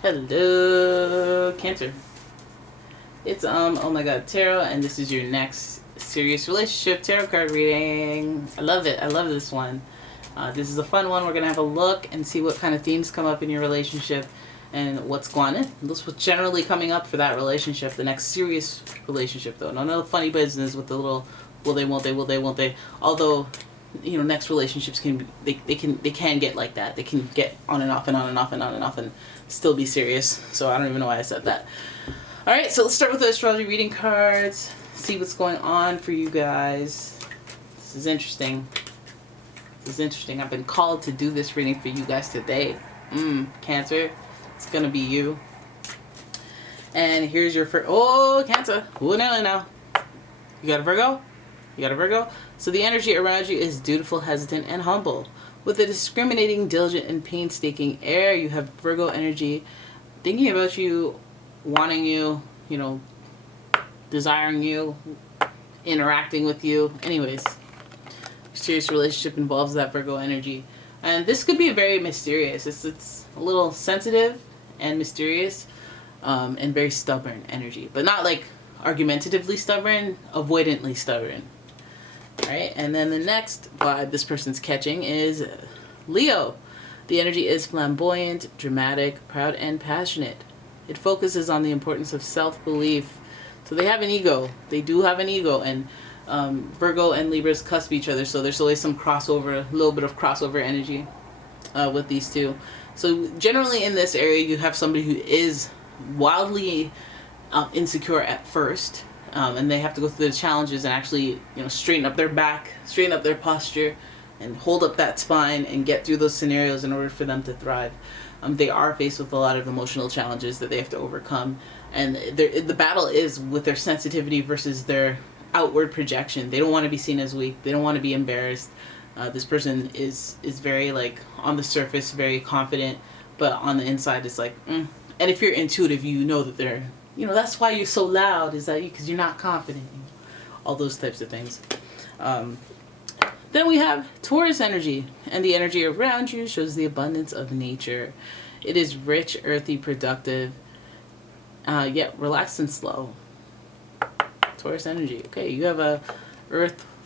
Hello, Cancer. It's oh my god, tarot, and this is your next serious relationship tarot card reading. I love it. I love this one. This is a fun one. We're gonna have a look and see what kind of themes come up in your relationship and what's going on. This was generally coming up for that relationship, the next serious relationship though. No funny business with the little will they, won't they, will they, won't they. Although, you know, next relationships can be, they can get like that. They can get on and off and on and off and on and off and still be serious. So I don't even know why I said that. All right, so let's start with the astrology reading cards. See what's going on for you guys. This is interesting. This is interesting. I've been called to do this reading for you guys today. Cancer, it's gonna be you. And here's your first. Oh, Cancer. Oh, no. You got a Virgo? You got a Virgo? So the energy around you is dutiful, hesitant, and humble. With a discriminating, diligent, and painstaking air, you have Virgo energy thinking about you, wanting you, you know, desiring you, interacting with you. Anyways, serious relationship involves that Virgo energy. And this could be very mysterious. It's a little sensitive and mysterious, and very stubborn energy. But not like argumentatively stubborn, avoidantly stubborn. Alright, and then the next vibe this person's catching is Leo. The energy is flamboyant, dramatic, proud, and passionate. It focuses on the importance of self-belief. So they have an ego. They do have an ego, and Virgo and Libras cusp each other, so there's always some crossover, a little bit of crossover energy with these two. So generally in this area, you have somebody who is wildly insecure at first, and they have to go through the challenges and actually, you know, straighten up their back, straighten up their posture, and hold up that spine and get through those scenarios in order for them to thrive. They are faced with a lot of emotional challenges that they have to overcome, and the battle is with their sensitivity versus their outward projection. They don't want to be seen as weak. They don't want to be embarrassed. This person is very, like, on the surface very confident, but on the inside it's like And if you're intuitive, you know that they're, you know, that's why you're so loud, is that because you're not confident, all those types of things. Then we have Taurus energy, and the energy around you shows the abundance of nature. It is rich, earthy, productive, yet relaxed and slow. Taurus energy. Okay, you have a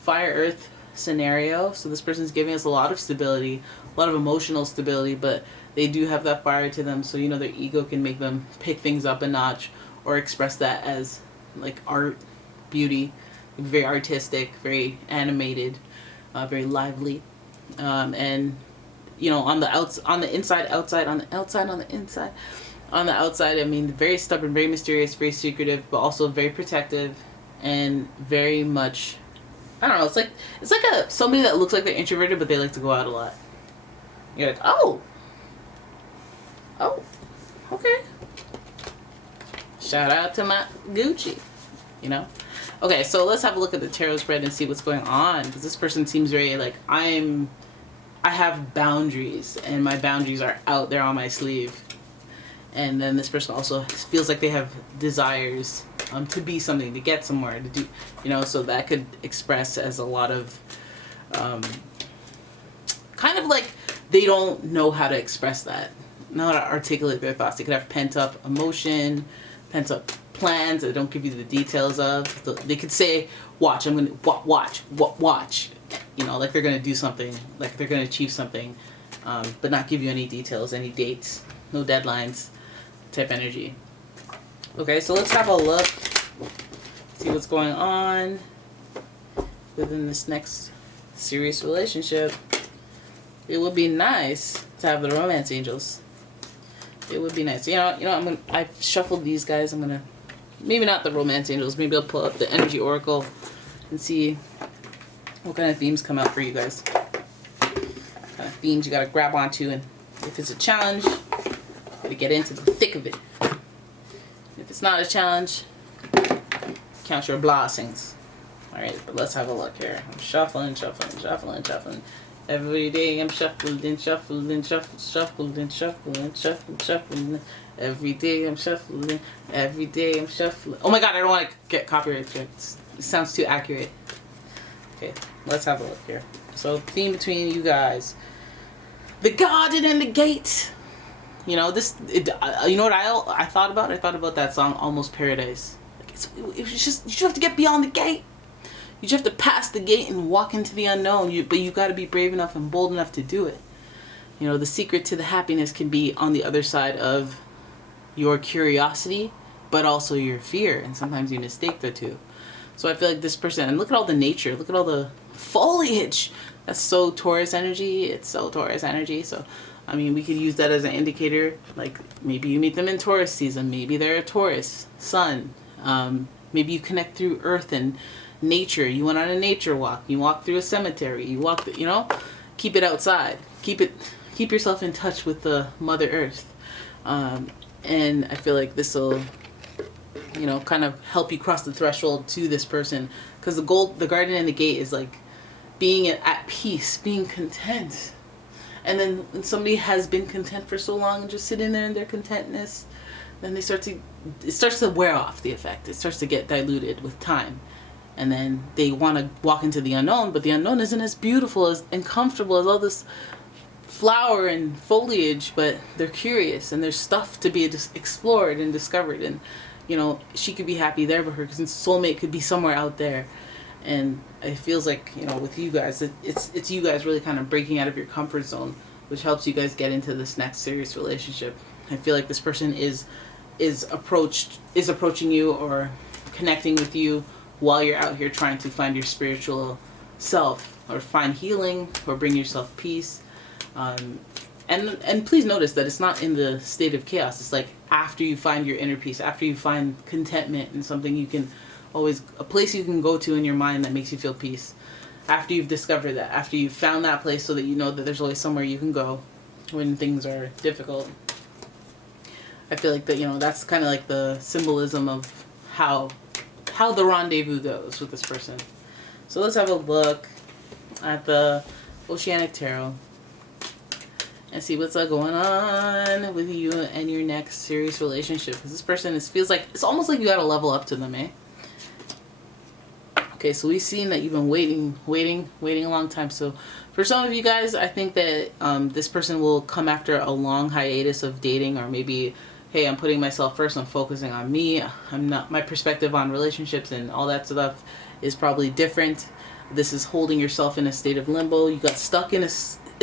fire earth scenario, so this person's giving us a lot of stability, a lot of emotional stability, but they do have that fire to them, so, you know, their ego can make them pick things up a notch or express that as like art, beauty, very artistic, very animated, very lively, and, you know, on the inside, I mean, very stubborn, very mysterious, very secretive, but also very protective, and very much, I don't know, it's like somebody that looks like they're introverted, but they like to go out a lot. You're like, oh, okay. Shout out to my Gucci, you know? Okay, so let's have a look at the tarot spread and see what's going on, because this person seems very like, I have boundaries, and my boundaries are out there on my sleeve. And then this person also feels like they have desires to be something, to get somewhere, to do, you know, so that could express as a lot of kind of like they don't know how to express that, not to articulate their thoughts. They could have pent up emotion, pent up plans that they don't give you the details of. They could say, watch, I'm going to watch, you know, like they're going to do something, like they're going to achieve something, but not give you any details, any dates, no deadlines type energy. Okay, so let's have a look, see what's going on within this next serious relationship. It would be nice to have the romance angels. It would be nice. You know, I've shuffled these guys. I'm gonna, maybe not the romance angels. Maybe I'll pull up the energy oracle and see what kind of themes come out for you guys. What kind of themes you gotta grab onto, and if it's a challenge, you gotta get into the thick of it. If it's not a challenge, count your blessings. Alright, but let's have a look here. I'm shuffling. Every day I'm shuffling. Every day I'm shuffling. Oh my god, I don't want to get copyright strikes. It sounds too accurate. Okay, let's have a look here. So, theme between you guys. The garden and the gate. You know, you know what I thought about? I thought about that song, Almost Paradise. Like, it's just, you just have to get beyond the gate. You just have to pass the gate and walk into the unknown. But you got to be brave enough and bold enough to do it. You know, the secret to the happiness can be on the other side of your curiosity, but also your fear. And sometimes you mistake the two. So I feel like this person, and look at all the nature, look at all the foliage. That's so Taurus energy. It's so Taurus energy. So, I mean, we could use that as an indicator. Like, maybe you meet them in Taurus season. Maybe they're a Taurus sun. Maybe you connect through earth and nature. You went on a nature walk. You walked through a cemetery. You walked, you know, keep it outside. Keep yourself in touch with the Mother Earth. And I feel like this will, you know, kind of help you cross the threshold to this person. Because the garden and the gate is like being at peace, being content. And then when somebody has been content for so long and just sitting there in their contentness, then it starts to wear off the effect. It starts to get diluted with time. And then they want to walk into the unknown, but the unknown isn't as beautiful and comfortable as all this flower and foliage, but they're curious and there's stuff to be explored and discovered. And, you know, she could be happy there, but her soulmate could be somewhere out there. And it feels like, you know, with you guys, it's you guys really kind of breaking out of your comfort zone, which helps you guys get into this next serious relationship. I feel like this person is approaching you or connecting with you while you're out here trying to find your spiritual self or find healing or bring yourself peace. And please notice that it's not in the state of chaos. It's like after you find your inner peace, after you find contentment and something you can always, a place you can go to in your mind that makes you feel peace. After you've discovered that, after you've found that place so that you know that there's always somewhere you can go when things are difficult. I feel like that, you know, that's kind of like the symbolism of how the rendezvous goes with this person. So let's have a look at the Oceanic Tarot and see what's going on with you and your next serious relationship. Because this person feels like, it's almost like you got to level up to them, eh? Okay, so we've seen that you've been waiting a long time. So for some of you guys, I think that this person will come after a long hiatus of dating, or maybe, hey, I'm putting myself first, I'm focusing on me. My perspective on relationships and all that stuff is probably different. This is holding yourself in a state of limbo. You got stuck in a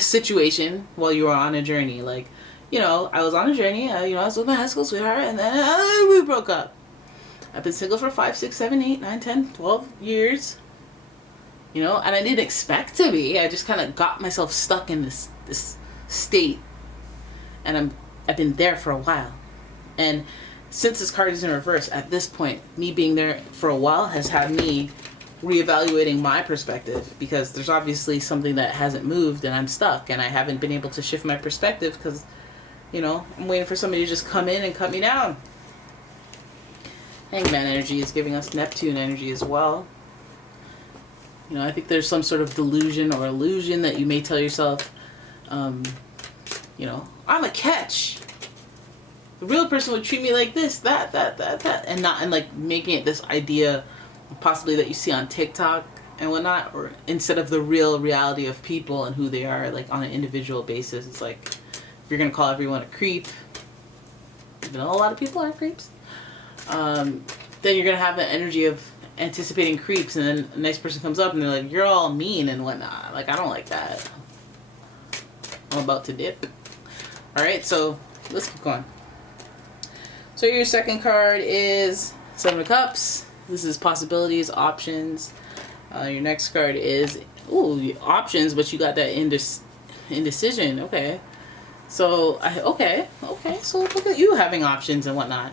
situation while you were on a journey. Like, you know, I was on a journey, I was with my high school sweetheart, and then we broke up. I've been single for 5, 6, 7, 8, 9, 10, 12 years. You know, and I didn't expect to be. I just kind of got myself stuck in this state. And I've been there for a while. And since this card is in reverse, at this point, me being there for a while has had me reevaluating my perspective, because there's obviously something that hasn't moved and I'm stuck and I haven't been able to shift my perspective because, you know, I'm waiting for somebody to just come in and cut me down. Hangman energy is giving us Neptune energy as well. You know, I think there's some sort of delusion or illusion that you may tell yourself, you know, I'm a catch. The real person would treat me like this, that, and like making it this idea possibly that you see on TikTok and whatnot, or instead of the real reality of people and who they are, like on an individual basis. It's like, if you're gonna call everyone a creep, even though a lot of people are creeps, then you're gonna have the energy of anticipating creeps, and then a nice person comes up and they're like, you're all mean and whatnot. Like, I don't like that. I'm about to dip. Alright, so let's keep going. So your second card is Seven of Cups. This is possibilities, options. Your next card is, options, but you got that indecision. Okay. So, okay. So look at you having options and whatnot.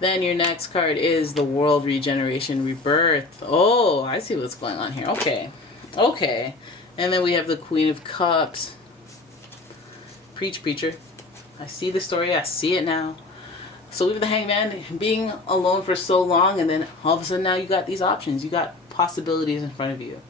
Then your next card is the World, Regeneration, Rebirth. Oh, I see what's going on here. Okay. And then we have the Queen of Cups. Preach, preacher. I see the story. I see it now. So we have the Hangman, being alone for so long, and then all of a sudden now you got these options. You got possibilities in front of you.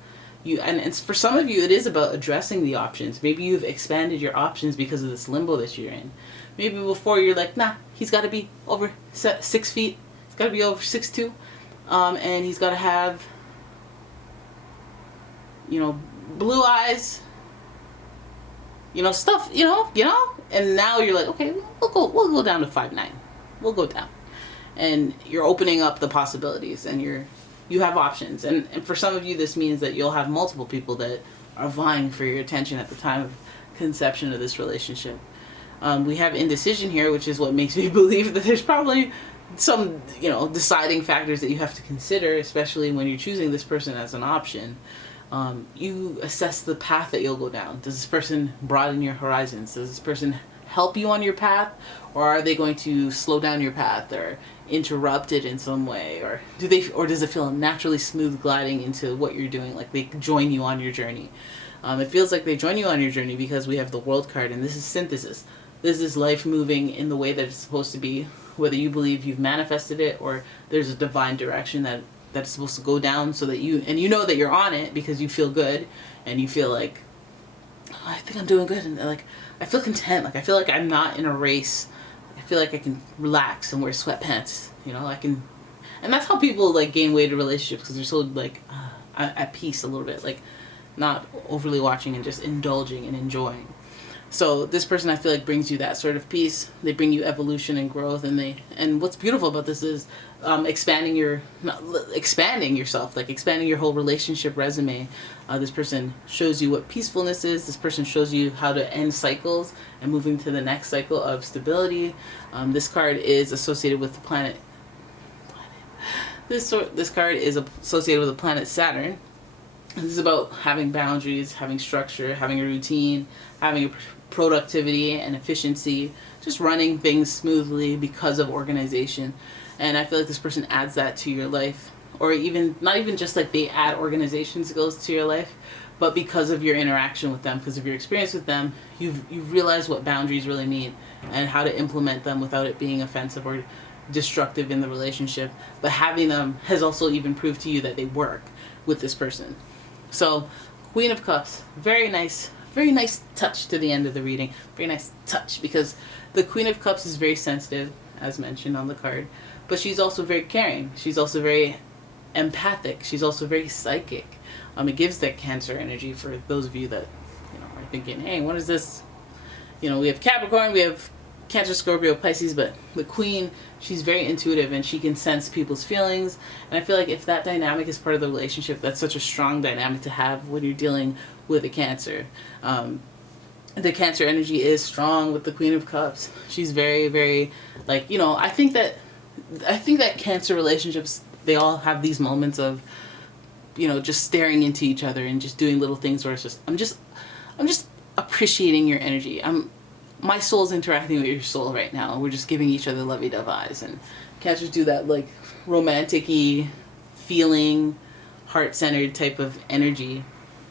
And it's, for some of you, it is about addressing the options. Maybe you've expanded your options because of this limbo that you're in. Maybe before you're like, nah, he's got to be over 6 feet. He's got to be over 6'2". And he's got to have, you know, blue eyes, stuff, and now you're like, okay, we'll go down to 5'9". We'll go down. And you're opening up the possibilities, and you have options. And for some of you, this means that you'll have multiple people that are vying for your attention at the time of conception of this relationship. We have indecision here, which is what makes me believe that there's probably some, deciding factors that you have to consider, especially when you're choosing this person as an option. You assess the path that you'll go down. Does this person broaden your horizons? Does this person help you on your path, or are they going to slow down your path or interrupt it in some way, or does it feel naturally smooth gliding into what you're doing, like they join you on your journey? It feels like they join you on your journey because we have the World card, and this is synthesis. This is life moving in the way that it's supposed to be, whether you believe you've manifested it or there's a divine direction that's supposed to go down, so that you know that you're on it because you feel good and you feel like, oh, I think I'm doing good, and like I feel content, like I feel like I'm not in a race. I feel like I can relax and wear sweatpants, I can, and that's how people like gain weight in relationships, because they're so like at peace a little bit, like not overly watching and just indulging and enjoying. So this person, I feel like, brings you that sort of peace. They bring you evolution and growth, and what's beautiful about this is expanding yourself, like expanding your whole relationship resume. This person shows you what peacefulness is. This person shows you how to end cycles and moving to the next cycle of stability. This card is associated with the planet. This card is associated with the planet Saturn. This is about having boundaries, having structure, having a routine, having a productivity and efficiency, just running things smoothly because of organization. And I feel like this person adds that to your life, or even not even just like they add organization skills to your life, but because of your interaction with them, because of your experience with them, you've realized what boundaries really mean and how to implement them without it being offensive or destructive in the relationship. But having them has also even proved to you that they work with this person. So Queen of Cups, very nice touch to the end of the reading. Very nice touch, because the Queen of Cups is very sensitive, as mentioned on the card, but she's also very caring. She's also very empathic. She's also very psychic. It gives that Cancer energy for those of you that are thinking, hey, what is this? We have Capricorn, we have Cancer, Scorpio, Pisces, but the Queen, she's very intuitive and she can sense people's feelings. And I feel like if that dynamic is part of the relationship, that's such a strong dynamic to have when you're dealing with a Cancer. The Cancer energy is strong with the Queen of Cups. She's very, very, like, I think that Cancer relationships, they all have these moments of, just staring into each other and just doing little things where it's just, I'm just appreciating your energy. My soul's interacting with your soul right now. We're just giving each other lovey-dove eyes. And Cancers do that like romantic-y feeling, heart-centered type of energy,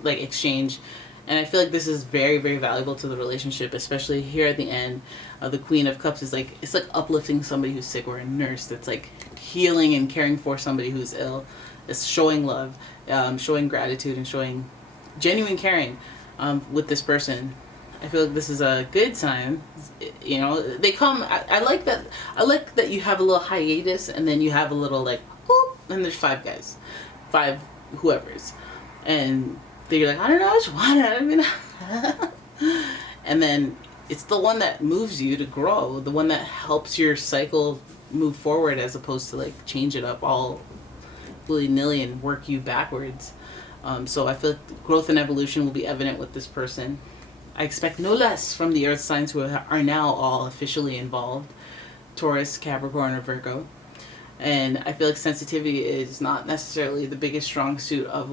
like exchange. And I feel like this is very, very valuable to the relationship, especially here at the end. The Queen of Cups is like, it's like uplifting somebody who's sick, or a nurse that's like healing and caring for somebody who's ill. It's showing love, showing gratitude, and showing genuine caring with this person. I feel like this is a good sign. They come. I like that. I like that you have a little hiatus, and then you have a little like, whoop, and there's 5 guys, 5 whoever's, and they're like, I don't know which one. I mean, and then it's the one that moves you to grow, the one that helps your cycle move forward, as opposed to like change it up all willy-nilly and work you backwards. So I feel like growth and evolution will be evident with this person. I expect no less from the earth signs who are now all officially involved: Taurus, Capricorn, or Virgo. And I feel like sensitivity is not necessarily the biggest strong suit of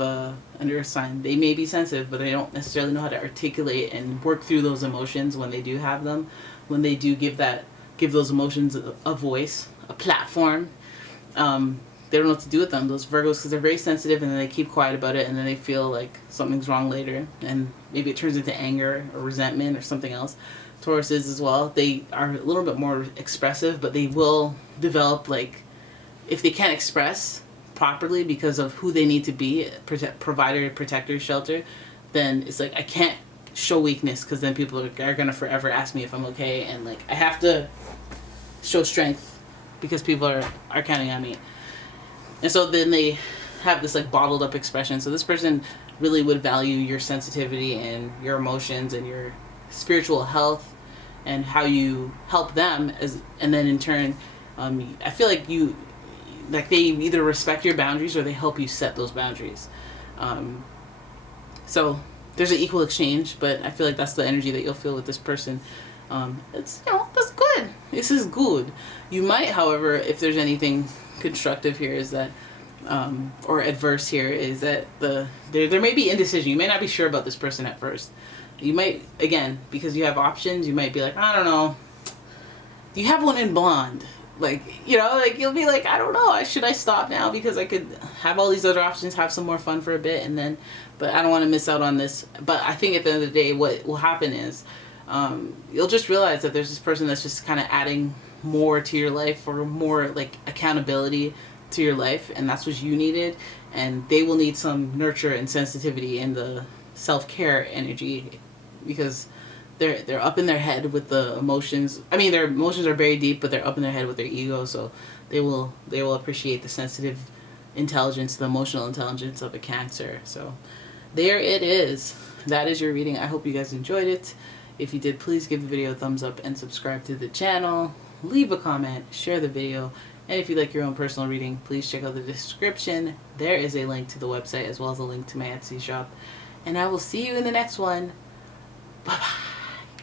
an earth sign. They may be sensitive, but they don't necessarily know how to articulate and work through those emotions when they do have them, when they do give those emotions a voice, a platform. They don't know what to do with them, those Virgos, because they're very sensitive, and then they keep quiet about it, and then they feel like something's wrong later, and maybe it turns into anger or resentment or something else. Taurus is as well. They are a little bit more expressive, but they will develop, like, if they can't express properly because of who they need to be, provider, protector, shelter, then it's like, I can't show weakness, because then people are going to forever ask me if I'm okay, and like, I have to show strength because people are counting on me. And so then they have this like bottled up expression. So this person really would value your sensitivity and your emotions and your spiritual health and how you help them, and then in turn, I feel like they either respect your boundaries or they help you set those boundaries. So there's an equal exchange, but I feel like that's the energy that you'll feel with this person. It's, that's good. This is good. You might, however, if there's anything constructive here, is that or adverse here, is that there may be indecision. You may not be sure about this person at first. You might, again, because you have options, you might be like, I don't know. You have one in blonde. Like, you'll be like, I don't know, should I stop now because I could have all these other options, have some more fun for a bit, and then, but I don't want to miss out on this. But I think at the end of the day, what will happen is you'll just realize that there's this person that's just kind of adding more to your life, or more like accountability to your life, and that's what you needed, and they will need some nurture and sensitivity and the self-care energy, because they're up in their head with the emotions. I mean, their emotions are very deep, but they're up in their head with their ego, so they will appreciate the sensitive intelligence, the emotional intelligence of a Cancer. So there it is. That is your reading. I hope you guys enjoyed it. If you did, please give the video a thumbs up and subscribe to the channel. Leave a comment, share the video, and if you'd like your own personal reading, please check out the description. There is a link to the website as well as a link to my Etsy shop. And I will see you in the next one.